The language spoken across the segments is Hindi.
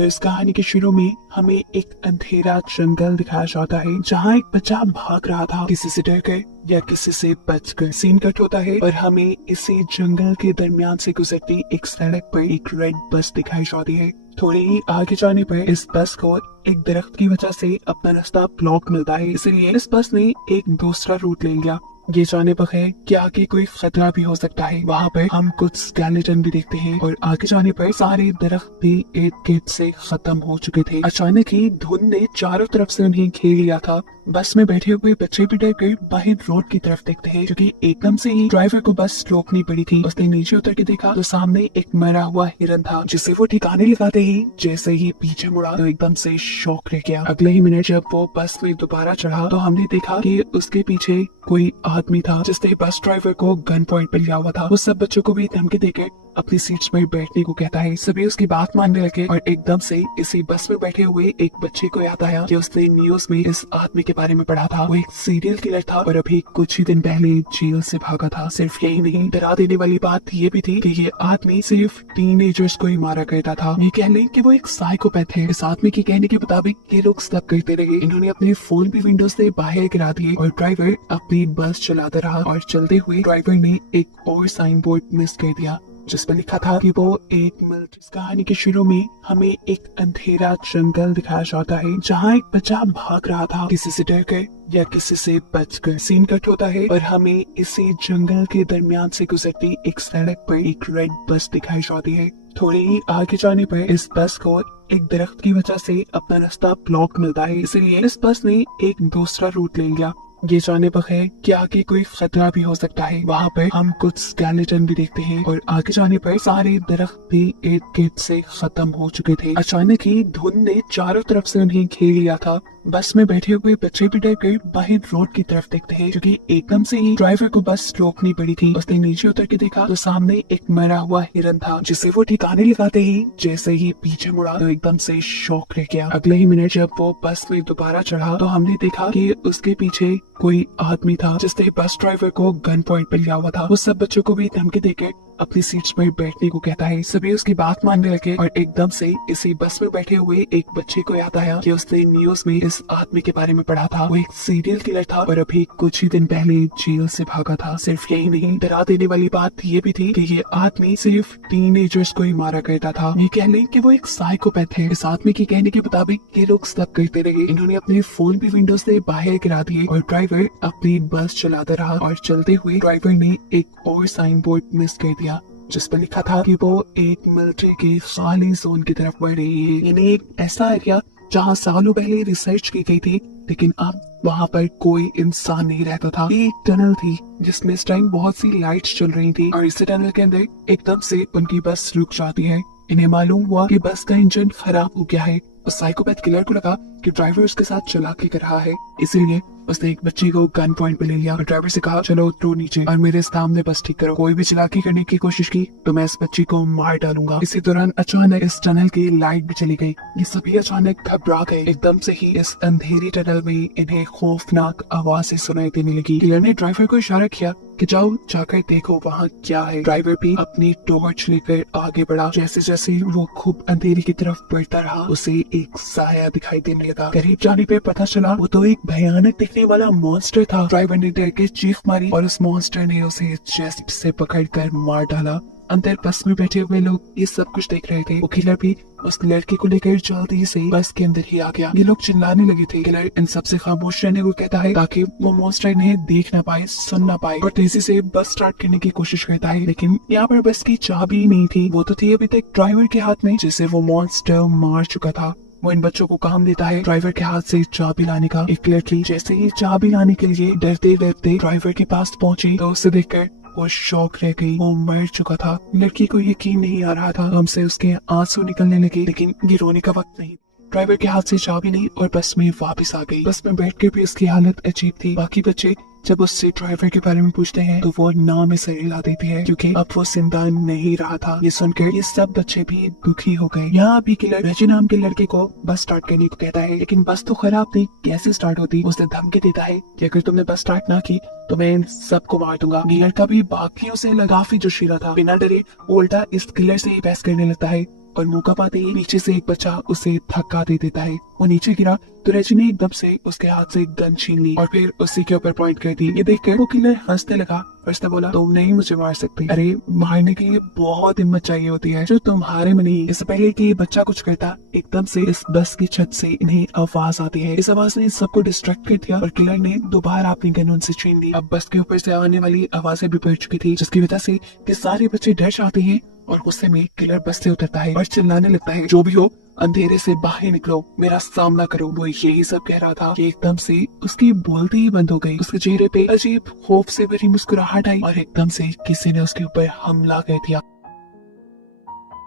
तो इस कहानी के शुरू में हमें एक अंधेरा जंगल दिखाया जाता है जहाँ एक बच्चा भाग रहा था किसी से डर कर या किसी से बचकर। सीन कट होता है और हमें इसी जंगल के दरमियान से गुजरती एक सड़क पर एक रेड बस दिखाई जाती है। थोड़े ही आगे जाने पर इस बस को एक दरख्त की वजह से अपना रास्ता ब्लॉक मिलता है, इसलिए इस बस ने एक दूसरा रूट ले लिया। ये जाने पर है कि आगे कोई खतरा भी हो सकता है। वहाँ पर हम कुछ स्केलेटन भी देखते हैं और आगे जाने पर सारे दरख्त भी एक एक से खत्म हो चुके थे। अचानक ही धुंध ने चारों तरफ से उन्हें घेर लिया था। बस में बैठे हुए बच्चे भी डर कर बाहर रोड की तरफ देखते हैं, क्योंकि एकदम से ही ड्राइवर को बस रोकनी पड़ी थी। उसने नीचे उतर के देखा तो सामने एक मरा हुआ हिरन था, जिसे वो ठिकाने लगाते ही जैसे ही पीछे मुड़ा तो एकदम से शॉक रह गया। अगले ही मिनट जब वो बस में दोबारा चढ़ा तो हमने देखा कि उसके पीछे कोई आदमी था जिसने बस ड्राइवर को गन पॉइंट पर लिया हुआ था। वो सब बच्चों को भी धमकी देकर अपनी सीट्स पर बैठने को कहता है। सभी उसकी बात मानने लगे और एकदम से इसी बस में बैठे हुए एक बच्चे को याद आया कि उसने न्यूज में इस आदमी के बारे में पढ़ा था। वो एक सीरियल किलर था और अभी कुछ ही दिन पहले जेल से भागा था। सिर्फ यही नहीं, डरा देने वाली बात ये भी थी कि ये आदमी सिर्फ टीनेजर्स को ही मारा करता था। ये कह लें कि वो एक साइकोपैथ है। इस आदमी के कहने के मुताबिक ये लोग सब करते रहे। इन्होंने अपने फोन भी विंडो से बाहर गिरा दिए और ड्राइवर अपनी बस चलाता रहा। और चलते हुए ड्राइवर ने एक और साइन बोर्ड मिस कर दिया जिस पर लिखा था कि वो 1 मिनट। इस कहानी के शुरू में हमें एक अंधेरा जंगल दिखाया जाता है जहाँ एक बच्चा भाग रहा था किसी से डर कर या किसी से बचकर। सीन कट होता है और हमें इसी जंगल के दरमियान से गुजरती एक सड़क पर एक रेड बस दिखाई जाती है। थोड़े ही आगे जाने पर इस बस को एक दरख्त की वजह से अपना रास्ता ब्लॉक मिलता है, इसलिए इस बस ने एक दूसरा रूट ले लिया। ये जाने पर है कि आगे कोई खतरा भी हो सकता है। वहाँ पर हम कुछ स्केलेटन भी देखते हैं और आगे जाने पर सारे दरख्त भी एक एक से खत्म हो चुके थे। अचानक ही धुंध ने चारों तरफ से उन्हें घेर लिया था। बस में बैठे हुए बच्चे भी डर कर बाहर रोड की तरफ देखते हैं, क्योंकि एकदम से ही ड्राइवर को बस रोकनी पड़ी थी। उसने नीचे उतर के देखा तो सामने एक मरा हुआ हिरन था, जिसे वो ठिकाने लगाते ही जैसे ही पीछे मुड़ा तो एकदम से शॉक रह गया। अगले ही मिनट जब वो बस में दोबारा चढ़ा तो हमने देखा कि उसके पीछे कोई आदमी था जिसने बस ड्राइवर को गन पॉइंट पर लिया हुआ था। वो सब बच्चों को भी धमकी देकर अपनी सीट्स पर बैठने को कहता है। सभी उसकी बात मानने लगे और एकदम से इसी बस में बैठे हुए एक बच्चे को याद आया कि उसने न्यूज में इस आदमी के बारे में पढ़ा था। वो एक सीरियल किलर था और अभी कुछ ही दिन पहले जेल से भागा था। सिर्फ यही नहीं, डरा देने वाली बात ये भी थी कि ये आदमी सिर्फ टीनेजर्स को ही मारा करता था। ये कह लें कि वो एक साइकोपैथ है। इस आदमी के कहने के मुताबिक ये लोग सब करते रहे। इन्होंने अपने फोन भी विंडो से बाहर गिरा दिए और ड्राइवर अपनी बस चलाता रहा। और चलते हुए ड्राइवर ने एक और साइन बोर्ड मिस कर दिया जिस पर लिखा था कि वो एक मिलिट्री के खाली जोन की तरफ बढ़ रही है। यानी एक ऐसा एरिया जहाँ सालों पहले रिसर्च की गई थी, लेकिन अब वहाँ पर कोई इंसान नहीं रहता था। ये एक टनल थी जिसमें इस टाइम बहुत सी लाइट्स चल रही थी और इसी टनल के अंदर एकदम से उनकी बस रुक जाती है। इन्हें मालूम हुआ कि बस का इंजन खराब हो गया है। उस साइकोपैथ किलर को लगा कि ड्राइवर उसके साथ चालाकी कर रहा है, इसीलिए उसने एक बच्ची को गन पॉइंट पे ले लिया और ड्राइवर से कहा, चलो उतरो नीचे और मेरे सामने बस ठीक करो। कोई भी चालाकी करने की कोशिश की तो मैं इस बच्ची को मार डालूंगा। इसी दौरान अचानक इस टनल की लाइट भी चली गई। ये सभी अचानक घबरा गए। एकदम से ही इस अंधेरी टनल में इन्हें खौफनाक आवाजें सुनाई देने लगी। किलर ने ड्राइवर को इशारा किया कि जाओ जाकर देखो वहाँ क्या है। ड्राइवर भी अपनी टॉर्च लेकर आगे बढ़ा। जैसे जैसे वो खूब अंधेरी की तरफ बढ़ता रहा, उसे एक साया दिखाई देने लगा। करीब जाने पे पता चला वो तो एक भयानक दिखने वाला मॉन्स्टर था। ड्राइवर ने डर के चीख मारी और उस मॉन्स्टर ने उसे चेस्ट से पकड़कर मार डाला। अंदर बस में बैठे हुए लोग ये सब कुछ देख रहे थे। वो किलर भी उस लड़की को लेकर जल्दी से बस के अंदर ही आ गया। ये लोग चिल्लाने लगे थे। किलर इन सबसे खामोश रहने को कहता है ताकि वो मॉन्स्टर इन्हें देख ना पाए, सुन ना पाए, और तेजी से बस स्टार्ट करने की कोशिश करता है। लेकिन यहाँ पर बस की चाबी नहीं थी। वो तो थी अभी तक ड्राइवर के हाथ में, जिसे वो मॉन्स्टर मार चुका था। वो इन बच्चों को काम देता है ड्राइवर के हाथ से चाबी लाने का। एक लड़की जैसे ही चाबी लाने के लिए डरते डरते ड्राइवर के पास पहुंची तो उसे देखकर वो शौक रह गई। वो मर चुका था। लड़की को यकीन नहीं आ रहा था। हमसे उसके आंसू निकलने लगे, लेकिन ये रोने का वक्त नहीं। ड्राइवर के हाथ से चाबी ली और बस में वापस आ गई। बस में बैठकर भी उसकी हालत अजीब थी। बाकी बच्चे जब उससे ड्राइवर के बारे में पूछते हैं तो वो ना में सर हिला देती है, क्योंकि अब वो जिंदा नहीं रहा था। ये सुनकर ये सब बच्चे भी दुखी हो गए। यहाँ अभी किलर रेजी नाम के लड़के को बस स्टार्ट करने को कहता है, लेकिन बस तो खराब थी, कैसे स्टार्ट होती। उसने धमकी देता है कि अगर तुमने बस स्टार्ट ना की तो मैं इन सबको मार दूंगा। ये लड़का भी बाकियों से लगाफी जोशीला था। बिना डरे वो उल्टा इस किलर से ही बहस करने लगता है। और मौका पाते ही नीचे से एक बच्चा उसे धक्का दे देता है। वो नीचे गिरा तो रेजी ने एकदम से उसके हाथ से गन छीन ली और फिर उसी के ऊपर पॉइंट कर दी। ये देखकर वो किलर हंसने लगा और उसने बोला, तुम नहीं मुझे मार सकते। अरे मारने के लिए बहुत हिम्मत चाहिए होती है जो तुम्हारे में नहीं। इससे पहले कि ये बच्चा कुछ करता, एकदम से इस बस की छत से इन्हें आवाज आती है। इस आवाज ने सबको डिस्ट्रैक्ट कर दिया और किलर ने दोबारा अपनी गन उनसे छीन ली। अब बस के ऊपर से आने वाली आवाजें भी बढ़ चुकी थी, जिसकी वजह से कि सारे बच्चे डर जाते हैं और गुस्से में किलर बस से उतरता है और चिल्लाने लगता है, जो भी हो अंधेरे से बाहर निकलो, मेरा सामना करो। वो यही सब कह रहा था कि एकदम से उसकी बोलती ही बंद हो गई। उसके चेहरे पे अजीब खौफ से भरी मुस्कुराहट आई और एकदम से किसी ने उसके ऊपर हमला कर दिया।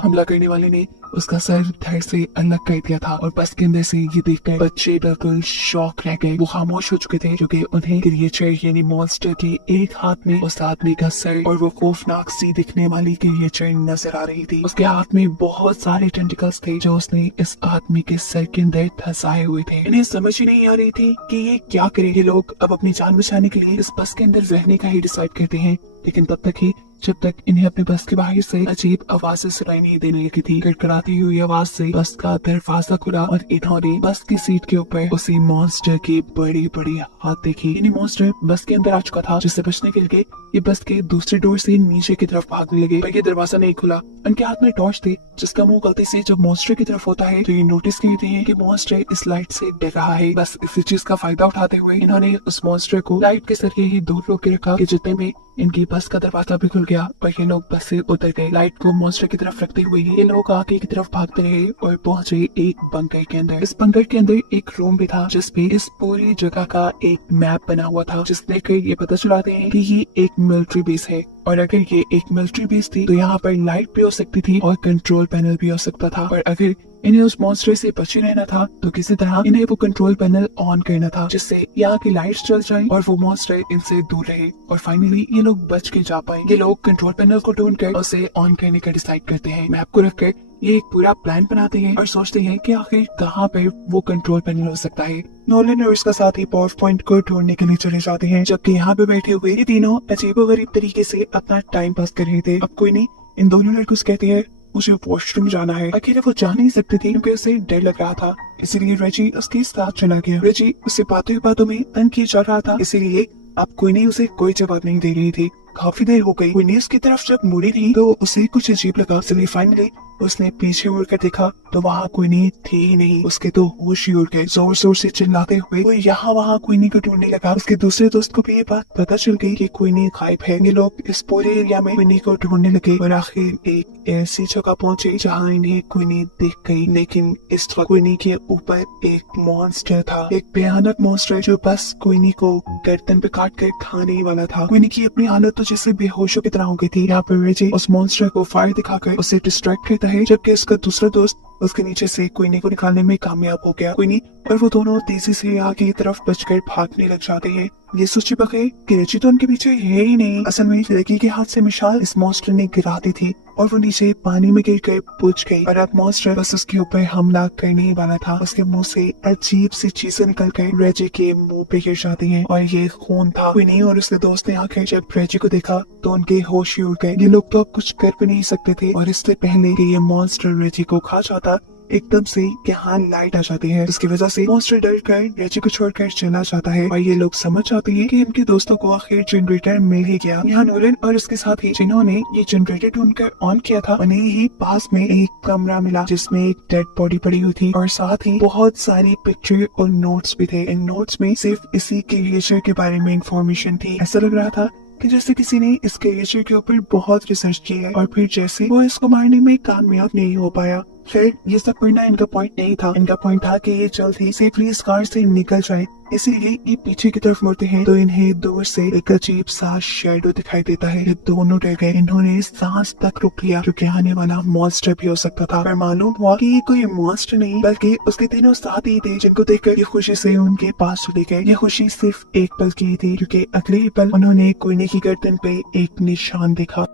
हमला करने वाले ने उसका सर धड़ से अलग कर दिया था और बस के अंदर से ये देखकर बच्चे बिल्कुल शॉक रह गए। वो खामोश हो चुके थे क्योंकि उन्हें क्रिएचर यानी मॉन्स्टर के एक हाथ में उस आदमी का सर और वो खौफनाक सी दिखने वाली क्रिएचर नजर आ रही थी। उसके हाथ में बहुत सारे टेंटिकल्स थे जो उसने इस आदमी के सर के अंदर धंसाए हुए थे। इन्हें समझ ही नहीं आ रही थी कि ये क्या करे। ये लोग अब अपनी जान बचाने के लिए इस बस के अंदर रहने का ही डिसाइड करते हैं, लेकिन तब तक ही जब तक इन्हें अपने बस के बाहर से अजीब आवाजें सुनाई नहीं देने लगी थी। कड़कड़ाती हुई आवाज से बस का दरवाजा खुला और इन्होंने बस की सीट के ऊपर उसी मॉन्स्टर की बड़ी बड़ी हाथ देखी। यानी मॉन्स्टर बस के अंदर आ चुका था, जिससे बचने के लिए ये बस के दूसरे डोर से नीचे की तरफ भागने लगे, पर ये दरवाजा नहीं खुला। उनके हाथ में टॉर्च थी, जिसका मुंह गलती से जब मॉन्स्टर की तरफ होता है तो ये नोटिस करते हैं कि मॉन्स्टर इस लाइट से डर रहा है। बस इसी चीज का फायदा उठाते हुए इन्होंने उस मॉन्स्टर को लाइट के जरिए ही दूर रोक के रखा कि जितने में इनकी बस का दरवाजा भी खुल गया और ये लोग बस से उतर गए। लाइट को मॉन्स्टर की तरफ रखते हुए ये लोग आगे की तरफ भागते रहे और पहुंचे एक बंकर के अंदर। इस बंकर के अंदर एक रूम भी था जिसपे इस पूरी जगह का एक मैप बना हुआ था, जिससे देखकर ये पता चलाते हैं कि ये एक मिलिट्री बेस है और अगर ये एक मिलिट्री बेस थी तो यहाँ पर लाइट भी हो सकती थी और कंट्रोल पैनल भी हो सकता था। और अगर इन्हें उस मॉन्स्टर से बचे रहना था तो किसी तरह इन्हें वो कंट्रोल पैनल ऑन करना था, जिससे यहाँ की लाइट्स जल जाए और वो मॉन्स्टर इनसे दूर रहे और फाइनली ये लोग बच के जा पाए। ये लोग कंट्रोल पैनल को ढूंढकर उसे ऑन करने का डिसाइड करते हैं। मैप को रखकर ये एक पूरा प्लान बनाते हैं और सोचते हैं कि आखिर कहाँ पे वो कंट्रोल पैनल हो सकता है। नोलन और उसका साथी पावर पॉइंट को ढूंढने के लिए चले जाते हैं, जबकि यहाँ पे बैठे हुए ये तीनों अजीबोगरीब तरीके से अपना टाइम पास कर रहे थे। अब कोई नहीं, इन दोनों लड़कों से कहते हैं मुझे वॉशरूम जाना है। अकेले वो जा नहीं सकती थी क्योंकि उसे डर लग रहा था, इसीलिए रेजी उसके साथ चला गया। रेजी उससे बातों में तंग किया जा रहा था, इसीलिए अब कोई नहीं उसे कोई जवाब नहीं दे रही थी। काफी देर हो गई, कोई उसकी तरफ जब मुड़ी नहीं तो उसे कुछ अजीब लगा, इसलिए फाइनली उसने पीछे मुड़ कर देखा तो वहाँ कोई नहीं थी ही नहीं। उसके तो होश ही उड़ गए। जोर जोर से चिल्लाते हुए वो यहाँ वहाँ कोई नहीं को ढूंढने लगा। उसके दूसरे दोस्त को भी ये बात पता चल गई कि कोई नहीं गायब है। ये लोग इस पूरे एरिया में कोई नहीं को ढूंढने लगे और आखिर एक ऐसी जगह पहुँचे जहाँ इन्हें कोई नहीं दिख गई। लेकिन इस वक्त कोई नहीं के ऊपर एक मॉन्स्टर था, एक भयानक मॉन्स्टर जो बस कोई नहीं को गर्दन पे काट कर खाने वाला था। कोई नहीं की अपनी हालत तो जैसे बेहोशों की तरह हो गई थी। यहाँ पर रेजी उस मॉन्स्टर को फायर दिखाकर उसे डिस्ट्रैक्ट करता है, जबकि उसका दूसरा दोस्त उसके नीचे से कोइनी को निकालने में कामयाब हो गया। कोइनी और वो दोनों तेजी से आगे की तरफ बचकर भागने लग जाते हैं। ये सोचे बगैर कि रेजी तो उनके पीछे है ही नहीं। असल में लड़की के हाथ से मिसाल इस मॉन्स्टर ने गिरा दी थी और वो नीचे पानी में गिर कर बुझ गई और अब मॉन्स्टर बस उसके ऊपर हमला करने ही वाला था। उसके मुंह से अजीब सी चीजें निकल कर रेजी के मुंह पे गिर जाती हैं और ये खून था। कोइनी और उसके दोस्त ने आकर जब रेजी को देखा तो उनके होश ही उड़ गए। ये लोग तो अब कुछ कर भी नहीं सकते थे और इससे पहले कि ये मॉन्स्टर रेजी को खा जाता एकदम से यहाँ लाइट आ जाती है, जिसकी वजह से मॉन्स्टर डर कर रेजी को छोड़कर चला जाता है और ये लोग समझ जाते हैं कि इनके दोस्तों को आखिर जनरेटर मिल ही गया। यहाँ नोलन और उसके साथी जिन्होंने ये जनरेटर ढूंढकर ऑन किया था उन्हें ही पास में एक कमरा मिला जिसमें एक डेड बॉडी पड़ी हुई थी और साथ ही बहुत सारी पिक्चर और नोट्स भी थे। इन नोट्स में सिर्फ इसी क्रिएचर के बारे में इंफॉर्मेशन थी। ऐसा लग रहा था कि जैसे किसी ने इस क्रिएचर के ऊपर बहुत रिसर्च की है और फिर जैसे वो इसको मारने में कामयाब नहीं हो पाया। फिर ये सब करना इनका पॉइंट नहीं था। इनका पॉइंट था कि ये जल्द ही सेफली इस कार से निकल जाए, इसीलिए ये पीछे की तरफ मुड़ते हैं तो इन्हें दूर से एक अजीब सा शेडो दिखाई देता है। ये दोनों डर गए। इन्होंने सांस तक रोक लिया क्योंकि आने वाला मॉन्स्टर भी हो सकता था। पर मालूम हुआ कि ये कोई मॉन्स्टर नहीं बल्कि उसके तीनों साथी थे जिनको देखकर ये खुशी से उनके पास चले गए। ये खुशी सिर्फ एक पल की थी क्योंकि अगले ही पल उन्होंने कोयले की गर्दन पे एक निशान देखा।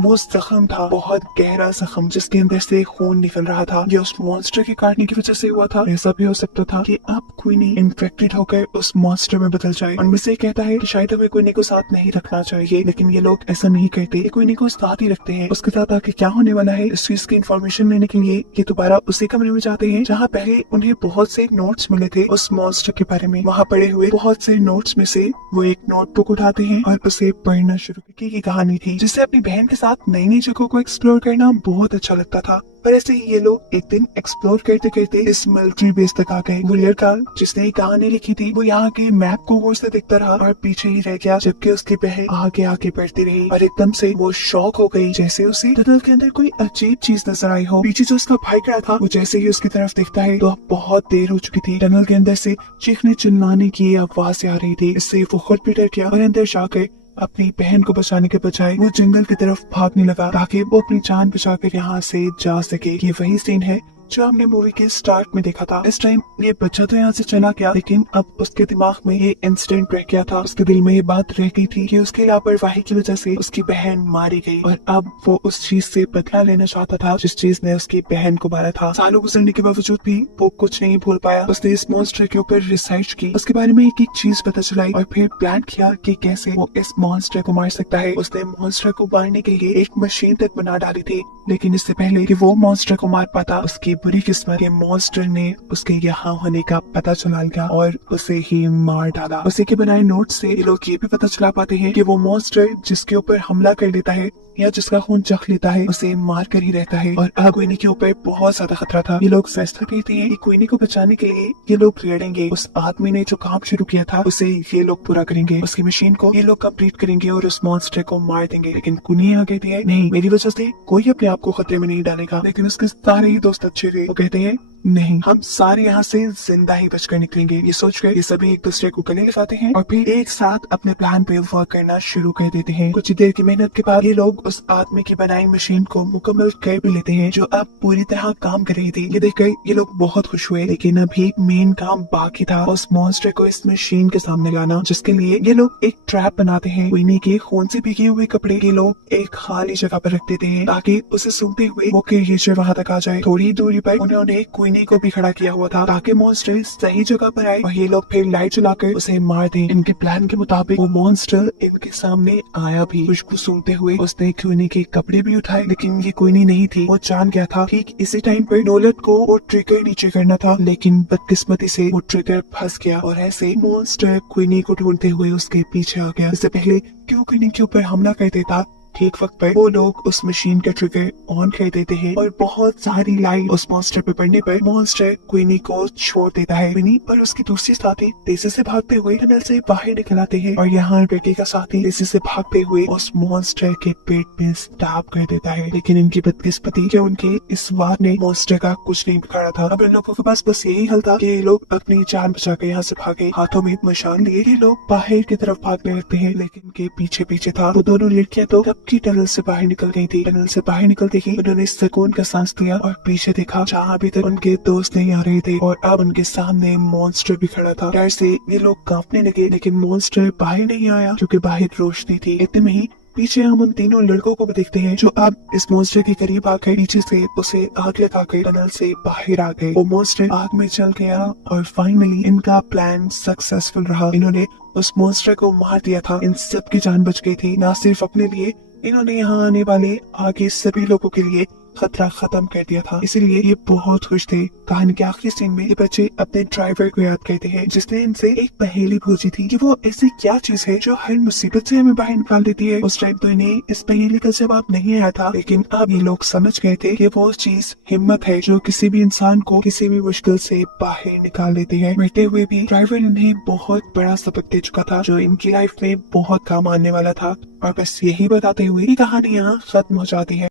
वो जख्म था बहुत गहरा जख्म जिसके अंदर से खून निकल रहा था। ये उस मॉन्स्टर के काटने की वजह से हुआ था। ऐसा भी हो सकता था कि अब क्वीनी इन्फेक्टेड होकर उस मॉन्स्टर में बदल जाए। उनमें से कहता है कि शायद हमें क्वीनी को साथ नहीं रखना चाहिए, लेकिन ये लोग ऐसा नहीं करते, क्वीनी को साथ ही रखते हैं। उसके साथ आके क्या होने वाला है इस चीज की इन्फॉर्मेशन लेने के लिए ये दोबारा उसी कमरे में जाते हैं जहाँ पहले उन्हें बहुत से नोट्स मिले थे उस मॉन्स्टर के बारे में। वहाँ पड़े हुए बहुत से नोट्स में से वो एक नोटबुक उठाते हैं और उसे पढ़ना शुरू करते। की कहानी थी जिससे अपनी बहन के साथ नई नई जगहों को एक्सप्लोर करना बहुत अच्छा लगता था। पर ऐसे ही ये लोग एक दिन एक्सप्लोर करते करते इस मिलिट्री बेस तक आ गए। वो लड़का जिसने ये कहानी लिखी थी वो यहाँ के मैप को गौर से देखता रहा और पीछे ही रह गया, जबकि उसकी बहन आगे आगे बढ़ती रही और एकदम से वो शॉक हो गई जैसे उसे टनल के अंदर कोई अजीब चीज नजर आई हो। पीछे जो उसका भाई खड़ा था वो जैसे ही उसकी तरफ देखता है तो अब बहुत देर हो चुकी थी। टनल के अंदर से चीखने चिल्लाने की आवाज आ रही थी। इससे वो खुद भी डर गया और अंदर जाकर अपनी बहन को बचाने के बजाय वो जंगल की तरफ भागने लगा ताकि वो अपनी जान बचाकर यहाँ से जा सके। ये वही सीन है जो हमने मूवी के स्टार्ट में देखा था। इस टाइम ये बच्चा तो यहाँ से चला गया, लेकिन अब उसके दिमाग में ये इंसिडेंट रह गया था। उसके दिल में ये बात रह गई थी कि उसकी लापरवाही की वजह से उसकी बहन मारी गई और अब वो उस चीज से बदला लेना चाहता था जिस चीज ने उसकी बहन को मारा था। सालों गुजरने के बावजूद भी वो कुछ नहीं भूल पाया। उसने इस मॉन्स्टर के ऊपर रिसर्च की, उसके बारे में एक एक चीज पता चलाई और फिर प्लान किया कि कैसे वो इस मॉन्स्टर को मार सकता है। उसने मॉन्स्टर को मारने के लिए एक मशीन तक बना डाली थी, लेकिन इससे पहले कि वो मॉन्स्टर को मार पाता उसकी बुरी किस्मत के मॉन्स्टर ने उसके यहाँ होने का पता चला लिया और उसे ही मार डाला। उसी के बनाए नोट से ये लोग ये भी पता चला पाते हैं कि वो मॉन्स्टर जिसके ऊपर हमला कर लेता है या जिसका खून चख लेता है उसे मार कर ही रहता है। और क्वीनी के ऊपर बहुत ज्यादा खतरा था। ये लोग फैसला करते हैं कि क्वीनी को बचाने के लिए ये लोग लड़ेंगे। उस आदमी ने जो काम शुरू किया था उसे ये लोग पूरा करेंगे, उसकी मशीन को ये लोग कंप्लीट करेंगे और उस मॉन्स्टर को मार देंगे। लेकिन क्वीनी आगे भी है, नहीं मेरी वजह से कोई अपने आप को खतरे में नहीं डालेगा। लेकिन उसके सारे ही दोस्त अच्छे थे। वो कहते हैं नहीं, हम सारे यहाँ से जिंदा ही बचकर निकलेंगे। ये सोचकर ये सभी एक दूसरे को गले लगाते हैं और फिर एक साथ अपने प्लान पे वर्क करना शुरू कर देते हैं। कुछ देर की मेहनत के बाद ये लोग उस आदमी की बनाई मशीन को मुकम्मल कर भी लेते हैं जो अब पूरी तरह काम कर रही थी। ये देखकर ये लोग बहुत खुश हुए, लेकिन अभी मेन काम बाकी था, उस मॉन्स्टर को इस मशीन के सामने लाना, जिसके लिए ये लोग एक ट्रैप बनाते हैं। क्वीनी के खून से भीगे हुए कपड़े ये लोग एक खाली जगह पर रख देते हैं ताकि उसे सूंघते हुए वो क्रिएचर वहाँ तक आ जाए। थोड़ी दूरी पर उन्होंने क्वीनी को भी खड़ा किया हुआ था ताकि मॉन्स्टर सही जगह पर आए और ये लोग फिर लाइट जलाकर उसे मार दें। इनके प्लान के मुताबिक वो मॉन्स्टर इनके सामने आया भी। खुशबू सूंघते हुए उसने क्वीनी के कपड़े भी उठाए, लेकिन ये क्वीनी नहीं थी। वो जान गया था ठीक इसी टाइम पर नोलेट को वो ट्रिगर नीचे करना था, लेकिन बदकिस्मती से वो ट्रिगर फंस गया और ऐसे मॉन्स्टर क्वीनी को ढूंढते हुए उसके पीछे आ गया। इससे पहले क्यों क्वीनी के ऊपर हमला कर देता, ठीक वक्त पर वो लोग उस मशीन का ट्रिगर ऑन कर देते हैं और बहुत सारी लाइट उस मॉन्स्टर पे पड़ने पर मॉन्स्टर क्वीनी को छोड़ देता है। क्वीनी और उसकी दूसरी साथी तेजी से भागते हुए टनल से बाहर निकल आते हैं और यहाँ बेटी का साथी तेजी से भागते हुए उस मॉन्स्टर के पेट में स्टैब कर देता है। लेकिन इनकी बदकिस्मती कि उनके इस वार ने मॉन्स्टर का कुछ नहीं बिगाड़ा था। अब इन लोगों के पास बस यही हल था कि ये लोग अपनी जान बचा के यहाँ से भागे। हाथों में मशाल लिए ये लोग बाहर की तरफ भागने लगते हैं, लेकिन इनके पीछे पीछे था वो दोनों लड़कियां तो की टनल से बाहर निकल गई थी। टनल से बाहर निकलते ही उन्होंने सुकून का सांस लिया और पीछे देखा जहाँ अभी तक उनके दोस्त नहीं आ रहे थे और अब उनके सामने मॉन्स्टर भी खड़ा था। डर से ये लोग कांपने लगे, लेकिन मॉन्स्टर बाहर नहीं आया क्योंकि बाहर रोशनी थी। इतने में ही पीछे हम उन तीनों लड़कों को भी देखते हैं जो अब इस मॉन्स्टर के करीब आकर पीछे से उसे आग लगाकर टनल से बाहर आ गए। वो मॉन्स्टर आग में चल गया और फाइनली इनका प्लान सक्सेसफुल रहा। इन्होंने उस मॉन्स्टर को मार दिया था। इन सब की जान बच गई थी, न सिर्फ अपने लिए, इन्होंने यहाँ आने वाले आगे सभी लोगों के लिए खतरा खत्म कर दिया था। इसीलिए ये बहुत खुश थे। कहानी के आखिरी सीन में ये बच्चे अपने ड्राइवर को याद करते हैं जिसने इनसे एक पहेली पूछी थी कि वो ऐसी क्या चीज है जो हर मुसीबत से हमें बाहर निकाल देती है। उस टाइम तो इन्हें इस पहेली का जवाब नहीं आया था, लेकिन अब ये लोग समझ गए थे कि वो चीज हिम्मत है जो किसी भी इंसान को किसी भी मुश्किल से बाहर निकाल देती है। मरते हुए भी ड्राइवर इन्हें बहुत बड़ा सबक दे चुका था जो इनकी लाइफ में बहुत काम आने वाला था। और बस यही बताते हुए कहानी यहाँ खत्म हो जाती है।